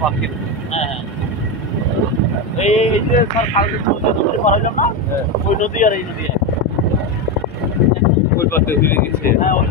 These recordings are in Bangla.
পাখির। হ্যাঁ হ্যাঁ, এই যে স্যার কালকে নদী পারা যাবে না, ওই নদী আর এই নদী ওই পাতে হয়ে গেছে। হ্যাঁ ওই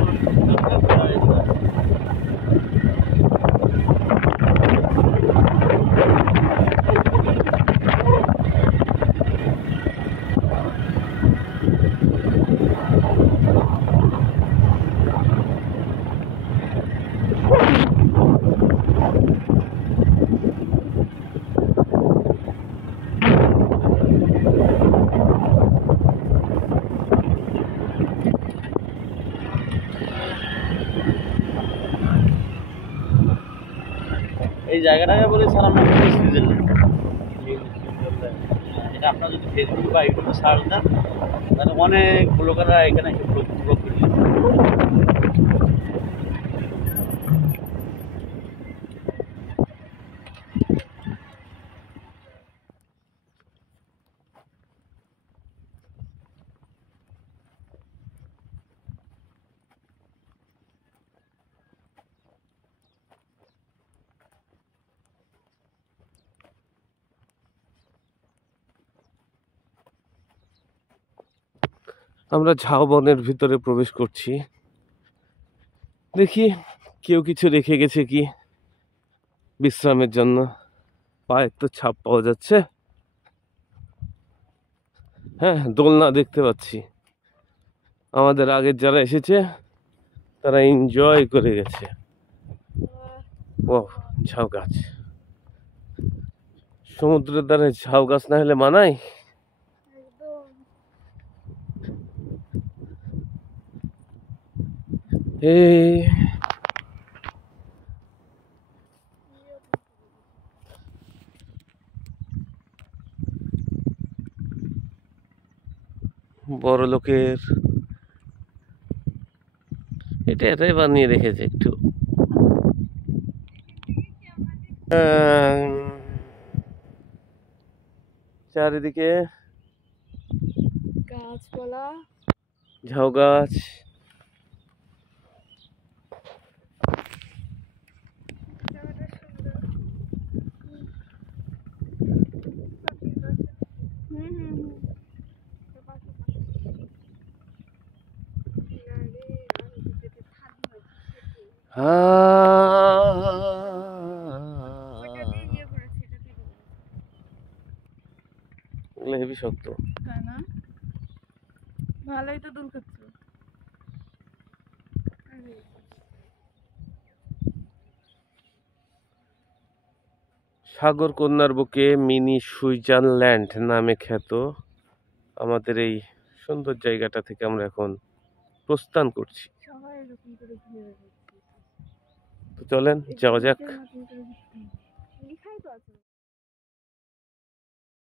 এই জায়গাটাকে বলি স্যার আমরা মিনি সুইজারল্যান্ড। এটা আপনার যদি ফেসবুক বা ইউটিউবে সার্চ দেন তাহলে অনেক ব্লগাররা এখানে ব্লগ করে দিয়েছে। আমরা ঝাউবনের ভিতরে প্রবেশ করছি। দেখি কেউ কিছু রেখে গেছে কি বিশ্রামের জন্য। পায়ের তো ছাপ পাওয়া যাচ্ছে। হ্যাঁ, দোলনা দেখতে পাচ্ছি। আমাদের আগের যারা এসেছে তারা এনজয় করে গেছে। ও ঝাউ গাছ, সমুদ্রের ধারে ঝাউ গাছ না হলে মানায়। বড় লোকের এটাই বানিয়ে রেখেছে একটু। চারিদিকে গাছপালা, ঝাউ গাছ। এগুলো হেবি শক্ত। তাই না? ভালোই তো দুল খাচ্ছ। সাগর কন্যার বুকে মিনি সুইজারল্যান্ড নামে খ্যাত আমাদের এই সুন্দর জায়গাটা থেকে আমরা এখন প্রস্থান করছি। সবাই এরকম করে ঘুরে বেড়াচ্ছে। তো চলেন যাওয়া যাক। লিখাই তো আছে।